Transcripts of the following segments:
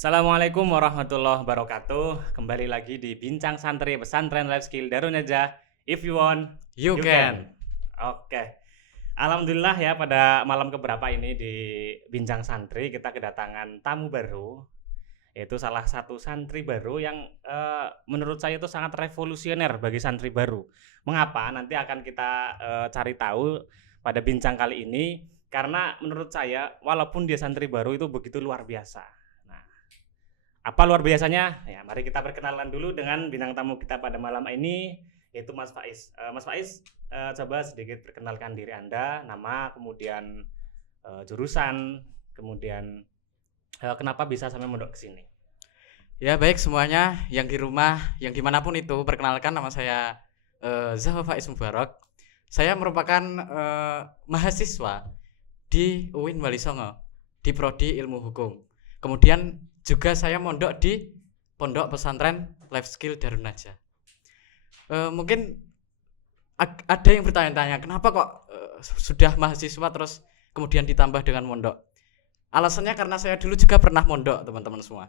Assalamualaikum warahmatullahi wabarakatuh. Kembali lagi di Bincang Santri Pesantren Life Skill Darun Najah. If you want, You you can. can. Oke. Alhamdulillah ya, pada malam keberapa ini di Bincang Santri kita kedatangan tamu baru, yaitu salah satu santri baru yang menurut saya itu sangat revolusioner bagi santri baru. Mengapa? Nanti akan kita cari tahu pada bincang kali ini, karena menurut saya walaupun dia santri baru itu begitu luar biasa. Nah, apa luar biasanya? Ya, mari kita perkenalan dulu dengan bintang tamu kita pada malam ini, yaitu Mas Faiz. Mas Faiz, coba sedikit perkenalkan diri Anda, nama, kemudian jurusan, kemudian kenapa bisa sampai mondok ke sini. Ya baik semuanya yang di rumah, yang dimanapun itu, perkenalkan nama saya Zaha Faiz Mubarak. Saya merupakan mahasiswa di UIN Wali Songo di Prodi Ilmu Hukum. Kemudian juga saya mondok di Pondok Pesantren Life Skill Darun Najah. Mungkin ada yang bertanya-tanya, kenapa kok sudah mahasiswa terus kemudian ditambah dengan mondok? Alasannya karena saya dulu juga pernah mondok, teman-teman semua.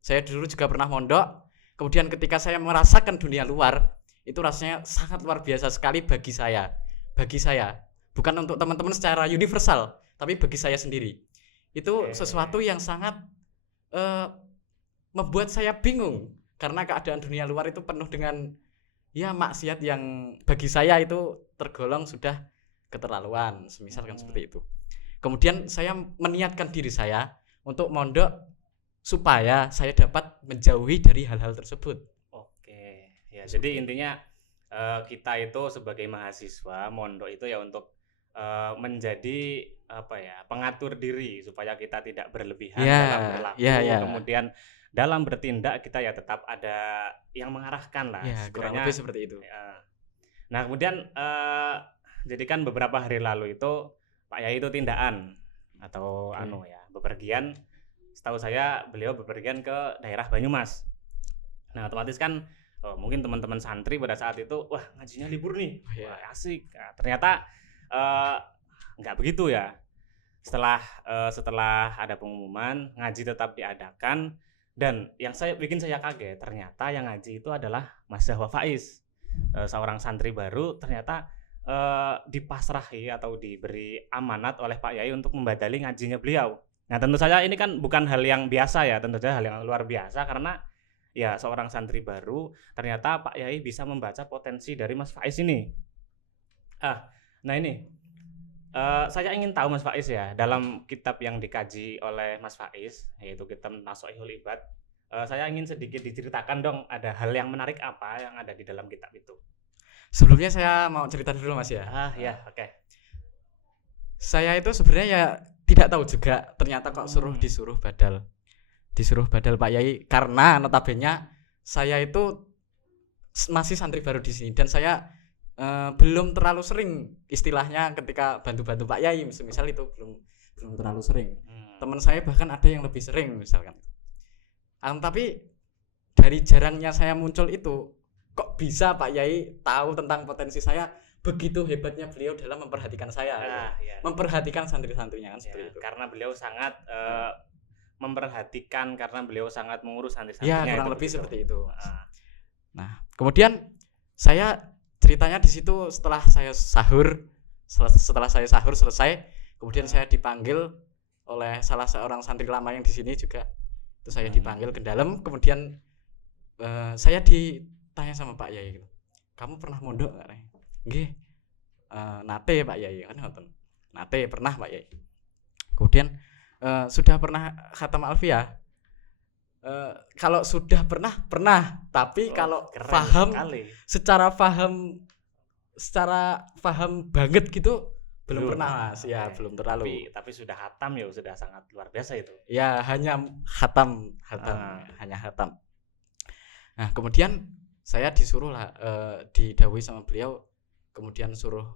Saya dulu juga pernah mondok, kemudian ketika saya merasakan dunia luar, itu rasanya sangat luar biasa sekali bagi saya. Bagi saya, bukan untuk teman-teman secara universal, tapi bagi saya sendiri. Itu sesuatu yang sangat membuat saya bingung, karena keadaan dunia luar itu penuh dengan ya maksiat yang bagi saya itu tergolong sudah keterlaluan, semisal kan seperti itu. Kemudian saya meniatkan diri saya untuk mondok supaya saya dapat menjauhi dari hal-hal tersebut. Oke, ya jadi intinya kita itu sebagai mahasiswa mondok itu ya untuk menjadi apa ya, pengatur diri supaya kita tidak berlebihan dalam berlaku, kemudian dalam bertindak kita ya tetap ada yang mengarahkan lah. Ya, kurang lebih seperti itu. Nah kemudian jadi kan beberapa hari lalu itu Pak Yai itu tindaan atau bepergian. Setahu saya beliau bepergian ke daerah Banyumas. Nah otomatis kan mungkin teman-teman santri pada saat itu wah ngajinya libur nih, wah asik. Nah, ternyata nggak begitu ya. Setelah ada pengumuman ngaji tetap diadakan, dan yang bikin saya kaget ternyata yang ngaji itu adalah Mas Zaha Faiz, seorang santri baru ternyata dipasrahi atau diberi amanat oleh Pak Yai untuk membadali ngajinya beliau. Nah tentu saja ini kan bukan hal yang biasa ya, tentu saja hal yang luar biasa karena ya seorang santri baru ternyata Pak Yai bisa membaca potensi dari Mas Faiz ini. Nah ini saya ingin tahu Mas Faiz ya, dalam kitab yang dikaji oleh Mas Faiz yaitu kitab Nashihul Ibad, saya ingin sedikit diceritakan dong, ada hal yang menarik apa yang ada di dalam kitab itu. Sebelumnya saya mau cerita dulu Mas ya. Oke. Saya itu sebenarnya ya tidak tahu juga ternyata kok disuruh badal Pak Yai, karena notabene saya itu masih santri baru di sini dan saya belum terlalu sering istilahnya ketika bantu-bantu Pak Yai, misal itu belum terlalu sering. Teman saya bahkan ada yang lebih sering misalkan. Tapi dari jarangnya saya muncul itu, kok bisa Pak Yai tahu tentang potensi saya? Begitu hebatnya beliau dalam memperhatikan saya, memperhatikan santri-santrinya kan seperti itu. Karena beliau sangat memperhatikan, karena beliau sangat mengurus santri-santrinya. Ya kurang lebih seperti itu. Nah kemudian saya ceritanya di situ setelah saya sahur selesai, kemudian saya dipanggil oleh salah seorang santri lama yang di sini juga. Itu saya dipanggil ke dalam, kemudian saya ditanya sama Pak Yai, kamu pernah mondok nggak? Nggih, nate Pak Yai kan ngoten. Nate pernah Pak Yai. Kemudian sudah pernah khatam alfiyah? Kalau sudah pernah, tapi kalau paham secara paham banget gitu belum pernah Mas. Ya belum terlalu. Tapi sudah khatam ya, sudah sangat luar biasa itu. Ya hanya khatam. Nah kemudian saya disuruh lah didhawuhi sama beliau, kemudian suruh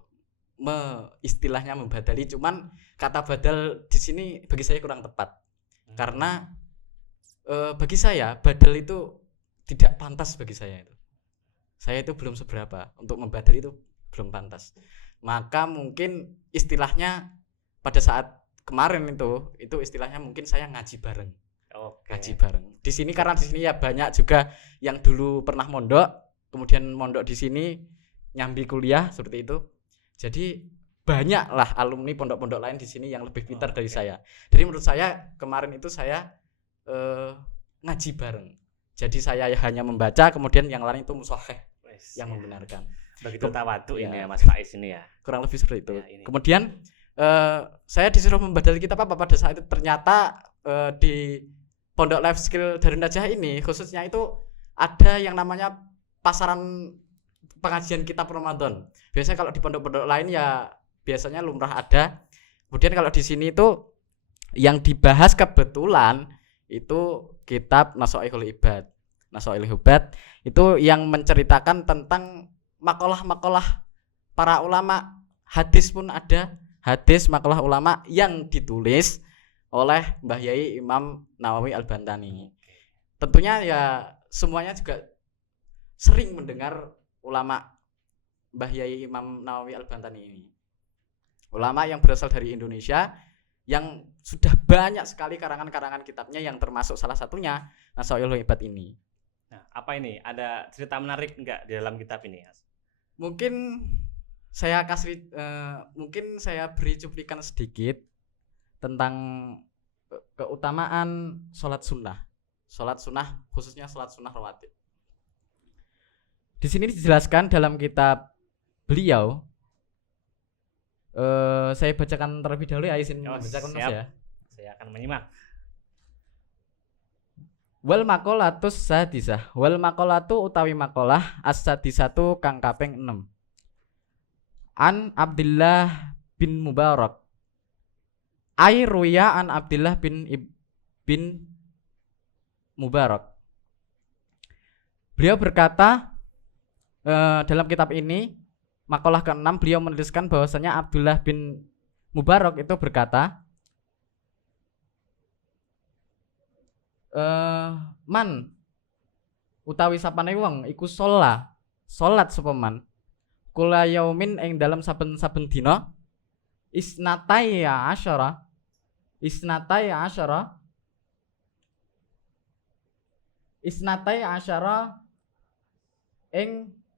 istilahnya membadali, cuman kata badal di sini bagi saya kurang tepat. Karena bagi saya badal itu tidak pantas bagi saya itu. Saya itu belum seberapa untuk membadal, itu belum pantas. Maka mungkin istilahnya pada saat kemarin itu istilahnya mungkin saya ngaji bareng. ngaji bareng. Di sini karena di sini ya banyak juga yang dulu pernah mondok, kemudian mondok di sini nyambi kuliah seperti itu. Jadi banyaklah alumni pondok-pondok lain di sini yang lebih pintar dari saya. Jadi menurut saya kemarin itu saya ngaji bareng. Jadi saya hanya membaca, kemudian yang lain itu mushaheh yang membenarkan. Begitu tawadhu ini ya Mas Faiz ini ya. Kurang lebih seperti itu. Ya, kemudian saya disuruh membadali kitab apa pada saat itu ternyata di Pondok Life Skill Darun Najah ini khususnya itu ada yang namanya pasaran pengajian kitab Ramadan. Biasanya kalau di pondok-pondok lain ya biasanya lumrah ada. Kemudian kalau di sini itu yang dibahas kebetulan itu kitab Nasaihul Ibad. Nasaihul Ibad itu yang menceritakan tentang makalah-makalah para ulama, hadis pun ada, hadis makalah ulama yang ditulis oleh Mbah Yai Imam Nawawi Al-Bantani. Tentunya ya semuanya juga sering mendengar ulama Mbah Yai Imam Nawawi Al-Bantani ini. Ulama yang berasal dari Indonesia yang sudah banyak sekali karangan-karangan kitabnya yang termasuk salah satunya Nasaihul Ibad ini. Nah, apa ini? Ada cerita menarik enggak di dalam kitab ini, Mas? Mungkin saya beri cuplikan sedikit tentang keutamaan sholat sunnah khususnya sholat sunnah rawatib. Di sini dijelaskan dalam kitab beliau. Saya bacakan terlebih dahulu ya, izin bacakan Mas ya. Saya akan menyimak. Wal maqalatus sadisah. Wal maqalatu utawi maqalah as-sadisatu kang kaping 6. An Abdullah bin Mubarak. Ai ruya an Abdullah bin Mubarak. Beliau berkata dalam kitab ini makalah ke-6 beliau menuliskan bahwasanya Abdullah bin Mubarak itu berkata man utawi sapane wong iku salat sapa man kula yaumin ing dalam saben-saben dina isnatai asyara ing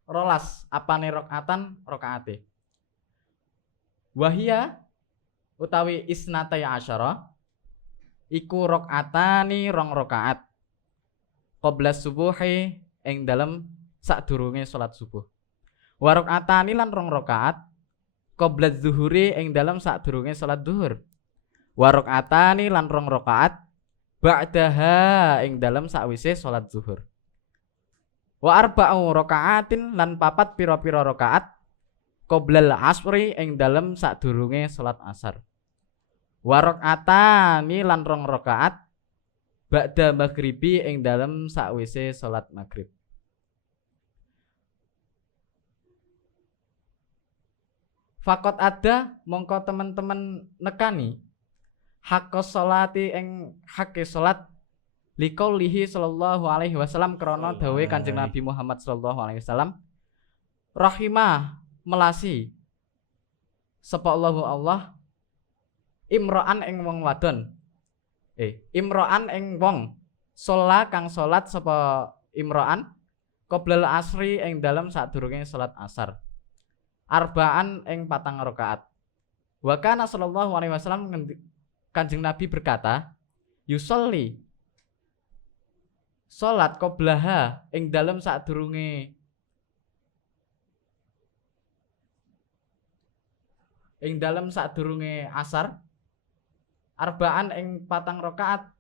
rolas apane rakaate wahia utawi isnatai asyara iku rakaatani rong rakaat qabla subuhi ing dalem sadurunge salat subuh wa rakaatani lan rong rakaat qabla zuhuri ing dalem sadurunge salat zuhur wa rakaatani lan rong rakaat ba'daha ing dalem sakwise salat zuhur wa arba'u rakaatin lan papat pira-pira rakaat qoblal asri ing dalem sadurunge salat asar wa rakaatani lan rong rakaat ba'da maghribi ing dalem sakwise salat maghrib. Fakot ada mongko teman-teman nekani hakos sholati ing hakke salat liqaulihi sallallahu alaihi wasallam krana dawuhe Kanjeng Nabi Muhammad sallallahu alaihi wasallam rahimah melasi sapa Allah imro'an ing wong wadon imro'an ing wong sholat kang sholat sapa imro'an qoblal asri ing dalem sadurunge salat asar arba'an ing 4 rakaat wa kana sallallahu alaihi wasallam Kanjeng Nabi berkata yusolli salat qoblaha ing dalem sadurunge asar arba'an ing 4 rakaat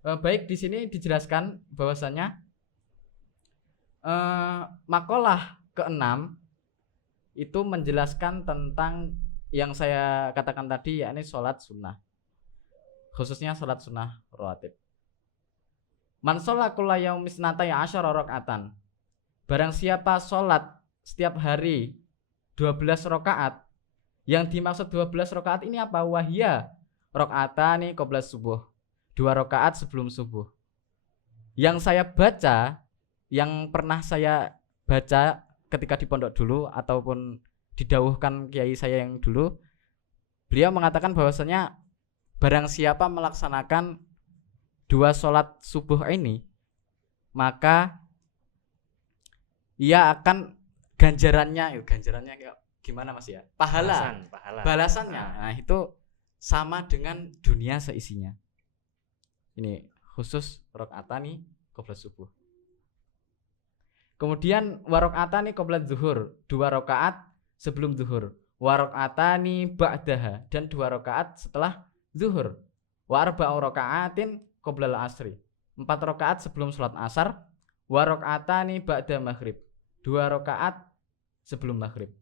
baik di sini dijelaskan bahwasanya makalah ke-6 itu menjelaskan tentang yang saya katakan tadi yakni sholat sunnah khususnya sholat sunnah rawatib. Man sholat kulla yaumis natai asyara rakaatan. Barang siapa sholat setiap hari 12 rakaat. Yang dimaksud 12 rakaat ini apa? Wahya rakaatani qabla subuh. 2 rakaat sebelum subuh. Yang saya baca, yang pernah saya baca ketika di pondok dulu ataupun didawuhkan kiai saya yang dulu, beliau mengatakan bahwasanya barang siapa melaksanakan 2 sholat subuh ini, maka ia akan ganjarannya kayak gimana Mas ya? Pahala. Balasannya. Nah, itu sama dengan dunia seisinya. Ini khusus rakaatani qabla subuh. Kemudian warakaatani qabla zuhur, 2 rakaat sebelum zuhur. Warakaatani ba'daha, dan 2 rakaat setelah zuhur. Wa arba'u rakaatin qabla al-asri, 4 rakaat sebelum sholat asar. Wa rakaatani ba'da maghrib, 2 rakaat sebelum maghrib.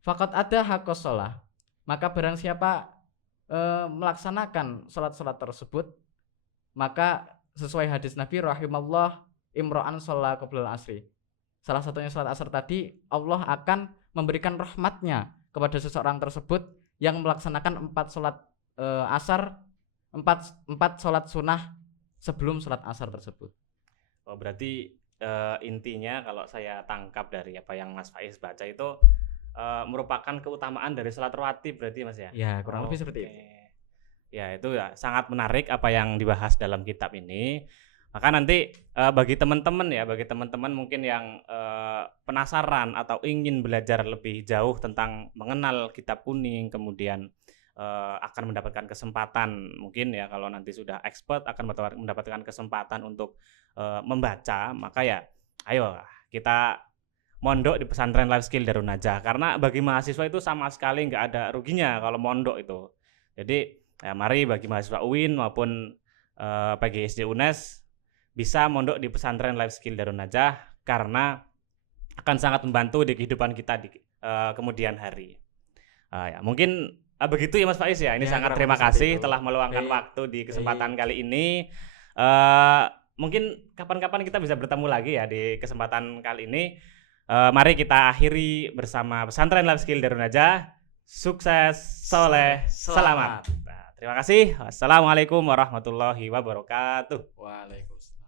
Faqad ada haqqus shalah, maka barang siapa melaksanakan sholat-sholat tersebut, maka sesuai hadis Nabi rahimallah imra'an sholat qabla asri, salah satunya sholat asar tadi, Allah akan memberikan rahmatnya kepada seseorang tersebut yang melaksanakan 4 sholat asar, 4 sholat sunnah sebelum sholat asar tersebut. Oh, berarti intinya kalau saya tangkap dari apa yang Mas Faiz baca itu merupakan keutamaan dari sholat rawatib berarti Mas ya? Ya, kurang lebih seperti itu. Ya, itu ya sangat menarik apa yang dibahas dalam kitab ini. Maka nanti bagi teman-teman mungkin yang penasaran atau ingin belajar lebih jauh tentang mengenal kitab kuning, kemudian akan mendapatkan kesempatan, mungkin ya kalau nanti sudah expert akan mendapatkan kesempatan untuk membaca, maka ya ayo kita mondok di pesantren Life Skill Darun Najah, karena bagi mahasiswa itu sama sekali nggak ada ruginya kalau mondok itu. Jadi ya mari bagi mahasiswa UIN maupun PGSD UNES bisa mondok di pesantren Life Skill Darun Najah, karena akan sangat membantu di kehidupan kita di kemudian hari. Ya mungkin begitu ya Mas Faiz ya. Ini sangat terima kasih telah meluangkan waktu di kesempatan kali ini. Mungkin kapan-kapan kita bisa bertemu lagi ya di kesempatan kali ini. Mari kita akhiri bersama pesantren Life Skill Darun Najah. Sukses, soleh, selamat. Nah, terima kasih. Wassalamualaikum warahmatullahi wabarakatuh. Waalaikumsalam.